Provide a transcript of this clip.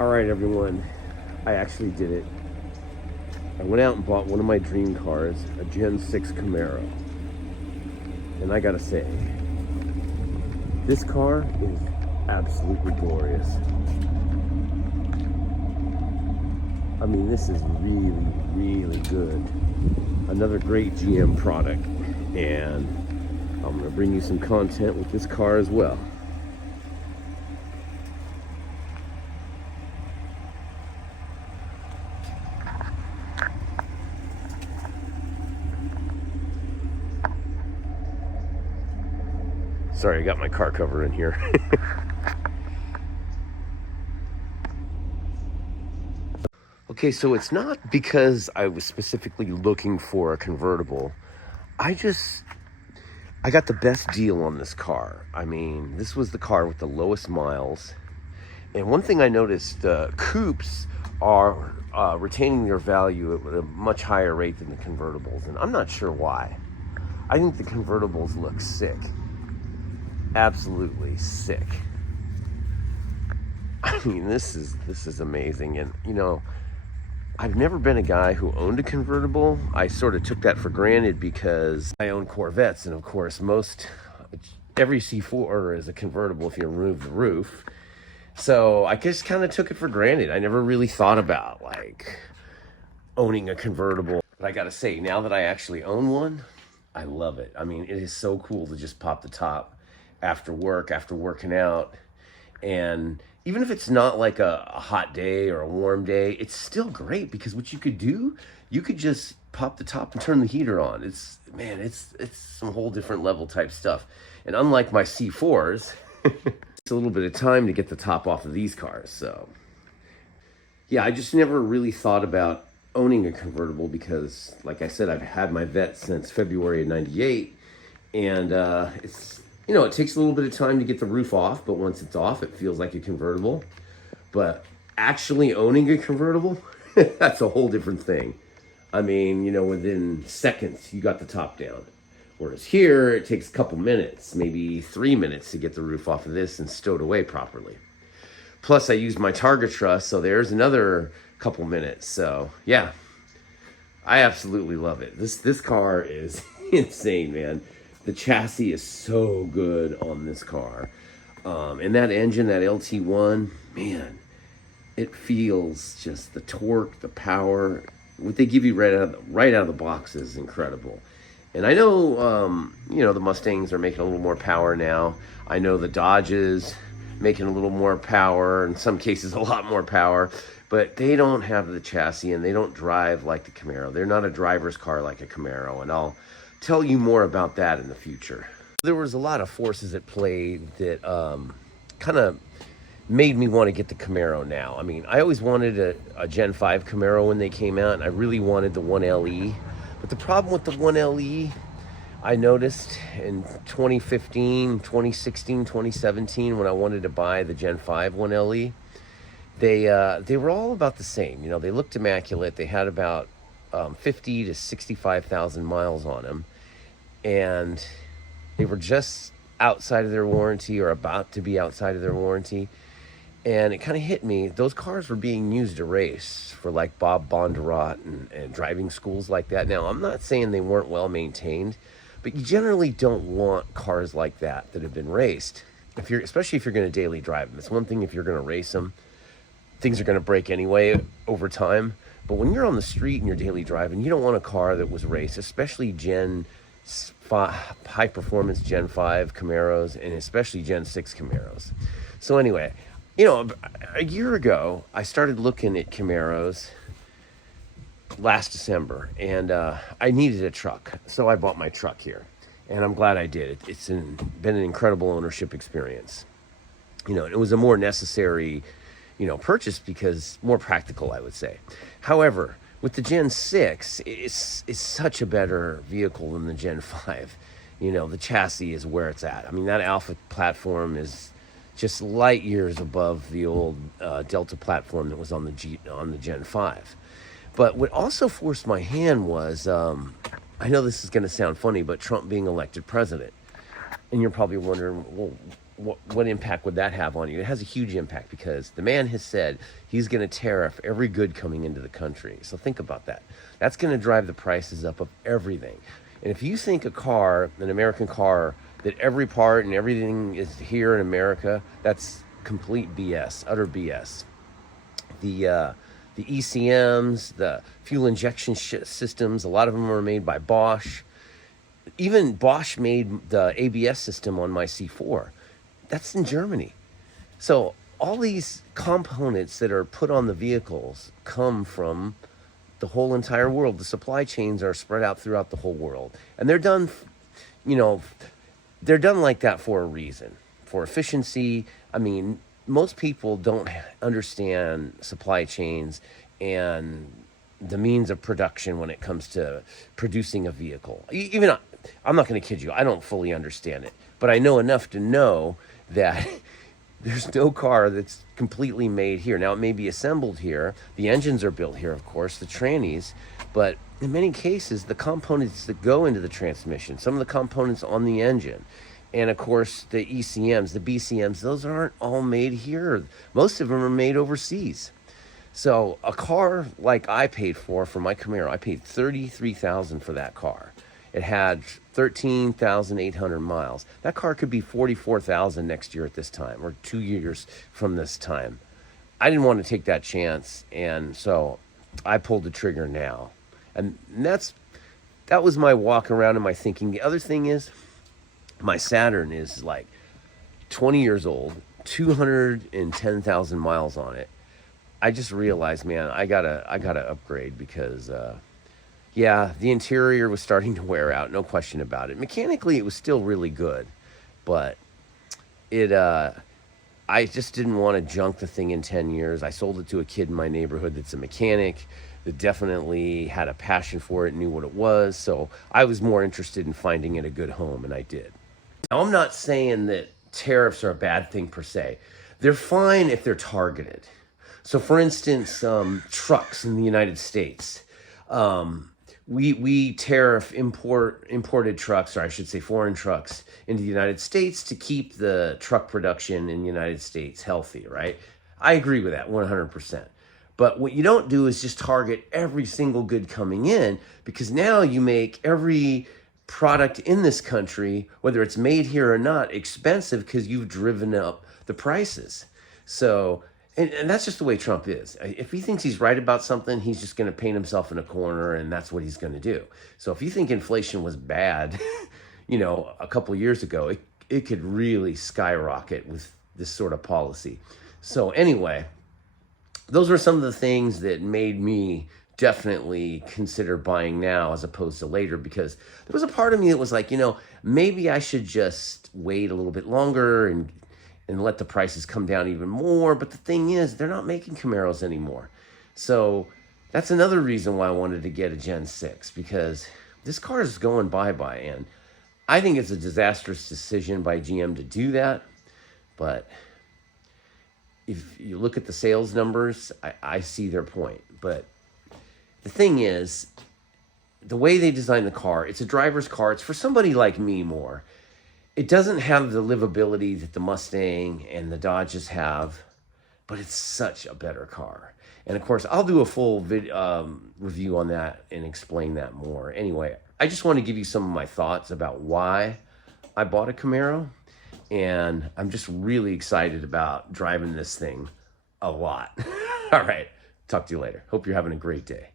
All right, everyone. I actually did it. I went out and bought one of my dream cars, a Gen 6 Camaro. And I gotta say, this car is absolutely glorious. I mean, this is really, really good. Another great GM product. And I'm gonna bring you some content with this car as well. Sorry, I got my car cover in here. Okay, so it's not because I was specifically looking for a convertible. I just I got the best deal on this car. I mean, this was the car with the lowest miles. And one thing I noticed, coupes are retaining their value at a much higher rate than the convertibles, and I'm not sure why. I think the convertibles look sick, absolutely sick. I mean, this is amazing, and I've never been a guy who owned a convertible. I sort of took that for granted because I own Corvettes, and of course, every C4 is a convertible if you remove the roof. So I just kind of took it for granted. I never really thought about like owning a convertible. But I gotta say, now that I actually own one, I love it. I mean, it is so cool to just pop the top after work, after working out. And even if it's not like a hot day or a warm day, it's still great because what you could do, you could just pop the top and turn the heater on. It's some whole different level type stuff. And unlike my C4s, it's a little bit of time to get the top off of these cars. So yeah, I just never really thought about owning a convertible because, like I said, I've had my vet since February of '98, and it takes a little bit of time to get the roof off, but once it's off, it feels like a convertible. But actually owning a convertible, that's a whole different thing. I mean, within seconds, you got the top down. Whereas here, it takes a couple minutes, maybe 3 minutes to get the roof off of this and stowed away properly. Plus, I used my Target truss, so there's another couple minutes. So, yeah, I absolutely love it. This car is insane, man. The chassis is so good on this car. And that engine, that LT1, man, it feels just the torque, the power. What they give you right out of the box is incredible. And I know, the Mustangs are making a little more power now. I know the Dodges making a little more power, in some cases a lot more power, but they don't have the chassis and they don't drive like the Camaro. They're not a driver's car like a Camaro, and I'll tell you more about that in the future. There was a lot of forces at play that kind of made me want to get the Camaro now. I mean, I always wanted a Gen 5 Camaro when they came out, and I really wanted the 1LE. But the problem with the 1LE, I noticed in 2015, 2016, 2017, when I wanted to buy the Gen 5 1LE, they were all about the same. They looked immaculate. They had about 50 to 65,000 miles on them, and they were just outside of their warranty or about to be outside of their warranty. And it kind of hit me. Those cars were being used to race for like Bob Bondurant and driving schools like that. Now, I'm not saying they weren't well maintained, but you generally don't want cars like that have been raced. Especially if you're going to daily drive them. It's one thing if you're going to race them. Things are going to break anyway over time. But when you're on the street and you're daily driving, you don't want a car that was raced, especially high performance Gen 5 Camaros and especially Gen 6 Camaros. So anyway, a year ago, I started looking at Camaros last December, and I needed a truck. So I bought my truck here, and I'm glad I did. It's been an incredible ownership experience. It was a more necessary, purchase because more practical, I would say. However, with the Gen 6, it's such a better vehicle than the Gen 5. The chassis is where it's at. I mean, that Alpha platform is just light years above the old Delta platform that was on the Gen 5. But what also forced my hand was, I know this is going to sound funny, but Trump being elected president. And you're probably wondering, well, what impact would that have on you? It has a huge impact because the man has said he's going to tariff every good coming into the country. So think about that. That's going to drive the prices up of everything. And if you think a car, an American car, that every part and everything is here in America, that's complete BS, utter BS. The ECMs, the fuel injection systems, a lot of them are made by Bosch. Even Bosch made the ABS system on my C4. That's in Germany. So all these components that are put on the vehicles come from the whole entire world. The supply chains are spread out throughout the whole world. And they're done, they're done like that for a reason, for efficiency. I mean, most people don't understand supply chains and the means of production when it comes to producing a vehicle. Even I'm not going to kid you, I don't fully understand it, but I know enough to know that there's no car that's completely made here. Now, it may be assembled here. The engines are built here, of course, the trannies, but in many cases, the components that go into the transmission, some of the components on the engine, and of course, the ECMs, the BCMs, those aren't all made here. Most of them are made overseas. So a car like I paid for my Camaro, I paid $33,000 for that car. It had 13,800 miles. That car could be 44,000 next year at this time, or 2 years from this time. I didn't want to take that chance, and so I pulled the trigger now. And that was my walk around and my thinking. The other thing is, my Saturn is like 20 years old, 210,000 miles on it. I just realized, man, I gotta upgrade because, yeah, the interior was starting to wear out, no question about it. Mechanically, it was still really good, but I just didn't want to junk the thing in 10 years. I sold it to a kid in my neighborhood that's a mechanic that definitely had a passion for it, knew what it was. So I was more interested in finding it a good home, and I did. Now, I'm not saying that tariffs are a bad thing per se. They're fine if they're targeted. So, for instance, trucks in the United States, we tariff imported trucks, or I should say foreign trucks, into the United States to keep the truck production in the United States healthy, right? I agree with that 100%. But what you don't do is just target every single good coming in, because now you make every product in this country, whether it's made here or not, expensive because you've driven up the prices. So, and that's just the way Trump is. If he thinks he's right about something, he's just going to paint himself in a corner, and that's what he's going to do. So if you think inflation was bad, a couple of years ago, it could really skyrocket with this sort of policy. So anyway, those were some of the things that made me definitely consider buying now as opposed to later, because there was a part of me that was like, maybe I should just wait a little bit longer and let the prices come down even more. But the thing is, they're not making Camaros anymore. So that's another reason why I wanted to get a Gen 6, because this car is going bye-bye. And I think it's a disastrous decision by GM to do that. But if you look at the sales numbers, I see their point. But the thing is, the way they designed the car, it's a driver's car. It's for somebody like me more. It doesn't have the livability that the Mustang and the Dodges have, but it's such a better car. And of course, I'll do a full review on that and explain that more. Anyway, I just want to give you some of my thoughts about why I bought a Camaro. And I'm just really excited about driving this thing a lot. All right, talk to you later. Hope you're having a great day.